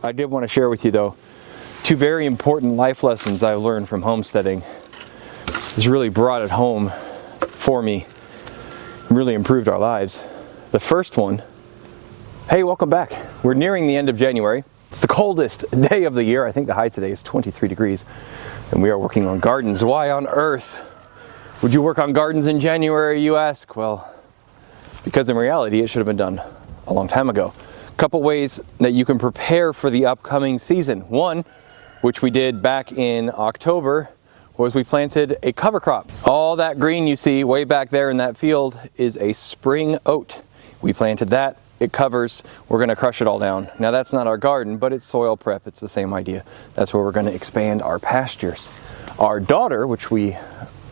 I did want to share with you though, two very important life lessons I've learned from homesteading. It's really brought it home for me, really improved our lives. The first one, hey, welcome back. We're nearing the end of January. It's the coldest day of the year. I think the high today is 23 degrees, and we are working on gardens. Why on earth would you work on gardens in January, you ask? Well, because in reality, it should have been done a long time ago. A couple ways that you can prepare for the upcoming season. One, which we did back in October, was we planted a cover crop. All that green you see way back there in that field is a spring oat. We planted that. It covers, we're going to crush it all down. Now that's not our garden, but it's soil prep. It's the same idea. That's where we're going to expand our pastures. Our daughter, which we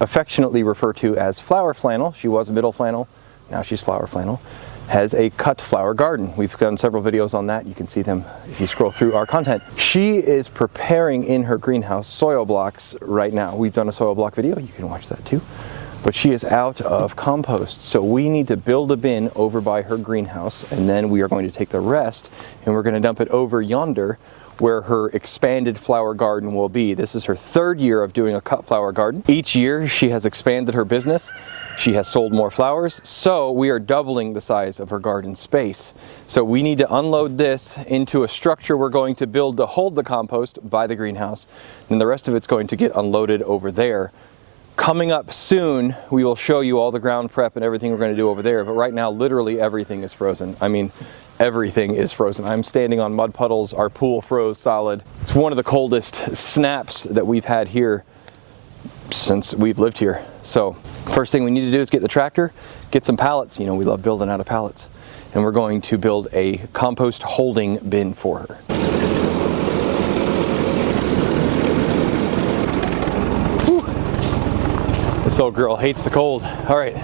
affectionately refer to as Flower Flannel, she was middle flannel, now she's Flower Flannel, has a cut flower garden. We've done several videos on that. You can see them if you scroll through our content. She is preparing in her greenhouse soil blocks right now. We've done a soil block video. You can watch that too. But she is out of compost. So we need to build a bin over by her greenhouse, and then we are going to take the rest and we're going to dump it over yonder where her expanded flower garden will be. This is her third year of doing a cut flower garden. Each year she has expanded her business. She has sold more flowers, so we are doubling the size of her garden space. So we need to unload this into a structure we're going to build to hold the compost by the greenhouse, and the rest of it's going to get unloaded over there. Coming up soon, we will show you all the ground prep and everything we're going to do over there, but right now literally everything is frozen. I mean, everything is frozen. I'm standing on mud puddles. Our pool froze solid. It's one of the coldest snaps that we've had here since we've lived here. So first thing we need to do is get the tractor, get some pallets. You know, we love building out of pallets. And we're going to build a compost holding bin for her. This old girl hates the cold. All right,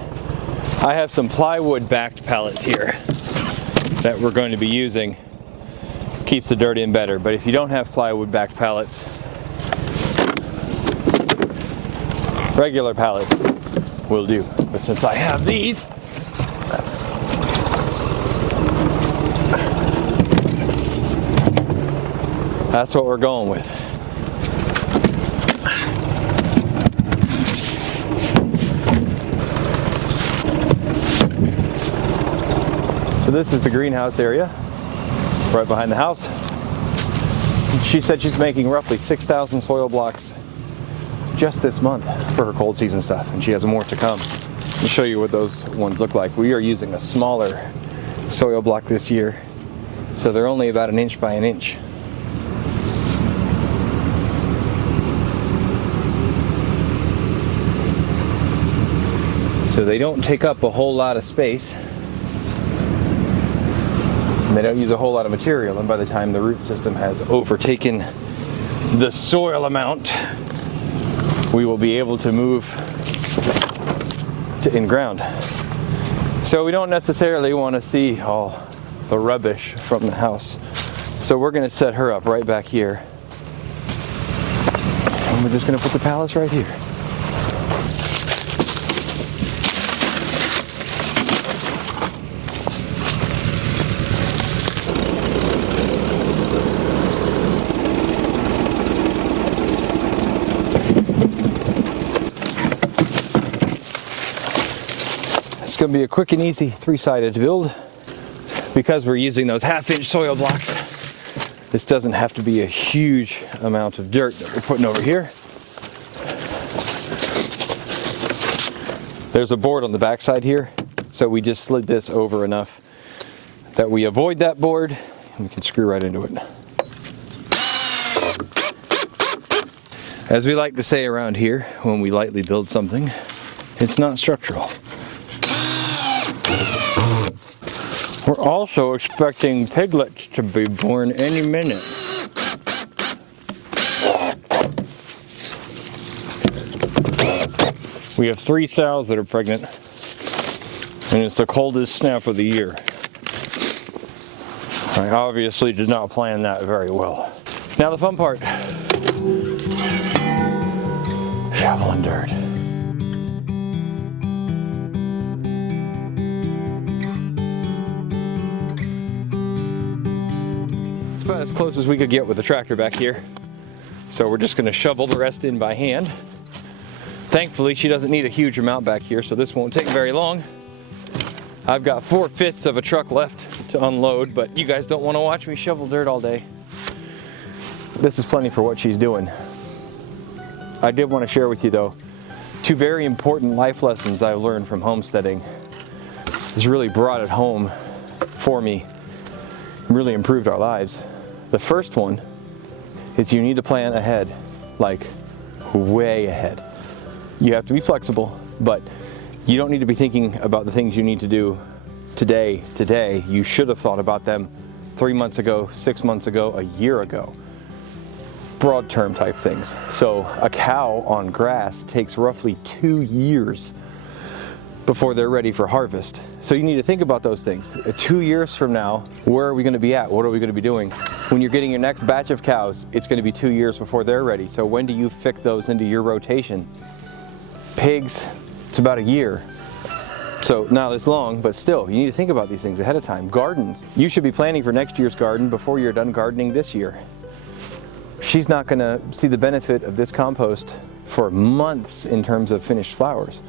I have some plywood backed pallets here that we're going to be using. Keeps the dirt in better, but if you don't have plywood backed pallets, regular pallets will do. But since I have these, that's what we're going with. So this is the greenhouse area right behind the house. She said she's making roughly 6,000 soil blocks just this month for her cold season stuff, and she has more to come. I'll show you what those ones look like. We are using a smaller soil block this year, so they're only about 1 inch by 1 inch. So they don't take up a whole lot of space, and they don't use a whole lot of material, and by the time the root system has overtaken the soil amount, we will be able to move to in-ground. So we don't necessarily want to see all the rubbish from the house. So we're going to set her up right back here, and we're just going to put the pallets right here. It's going to be a quick and easy 3-sided build. Because we're using those 1/2-inch soil blocks, this doesn't have to be a huge amount of dirt that we're putting over here. There's a board on the back side here, so we just slid this over enough that we avoid that board, and we can screw right into it. As we like to say around here, when we lightly build something, it's not structural. We're also expecting piglets to be born any minute. We have 3 sows that are pregnant, and it's the coldest snap of the year. I obviously did not plan that very well. Now the fun part. Shoveling dirt. about as close as we could get with the tractor back here. So we're just gonna shovel the rest in by hand. Thankfully, she doesn't need a huge amount back here, so this won't take very long. I've got 4/5 of a truck left to unload, but you guys don't want to watch me shovel dirt all day. This is plenty for what she's doing. I did want to share with you though, 2 very important life lessons I've learned from homesteading. It's really brought it home for me, really improved our lives. The first one is you need to plan ahead, like way ahead. You have to be flexible, but you don't need to be thinking about the things you need to do today. You should have thought about them 3 months ago, 6 months ago, a year ago. Broad term type things. So a cow on grass takes roughly 2 years before they're ready for harvest. So you need to think about those things. 2 years from now, where are we going to be at? What are we going to be doing? When you're getting your next batch of cows, it's going to be 2 years before they're ready. So when do you fit those into your rotation? Pigs, it's about a year. So not as long, but still, you need to think about these things ahead of time. Gardens, you should be planning for next year's garden before you're done gardening this year. She's not going to see the benefit of this compost for months in terms of finished flowers.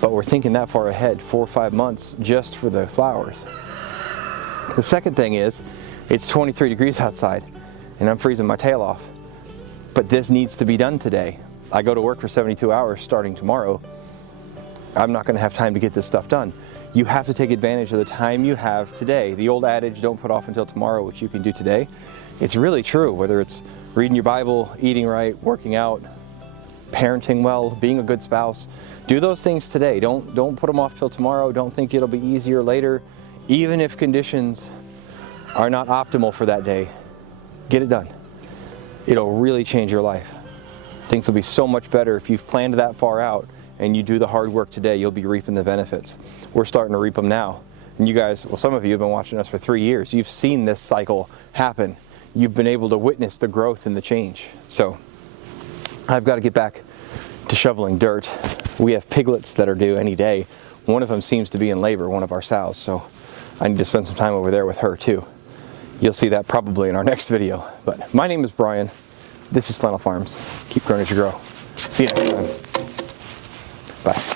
But we're thinking that far ahead, 4 or 5 months just for the flowers. The second thing is, it's 23 degrees outside and I'm freezing my tail off. But this needs to be done today. I go to work for 72 hours starting tomorrow. I'm not going to have time to get this stuff done. You have to take advantage of the time you have today. The old adage, don't put off until tomorrow what you can do today. It's really true, whether it's reading your Bible, eating right, working out, parenting well, being a good spouse. Do those things today. Don't put them off till tomorrow. Don't think it'll be easier later. Even if conditions are not optimal for that day, get it done. It'll really change your life. Things will be so much better if you've planned that far out and you do the hard work today. You'll be reaping the benefits. We're starting to reap them now. And you guys, well, some of you have been watching us for 3 years. You've seen this cycle happen. You've been able to witness the growth and the change. So I've got to get back to shoveling dirt. We have piglets that are due any day. One of them seems to be in labor, one of our sows. So I need to spend some time over there with her too. You'll see that probably in our next video. But my name is Brian. This is Flannel Farms. Keep growing as you grow. See you next time. Bye.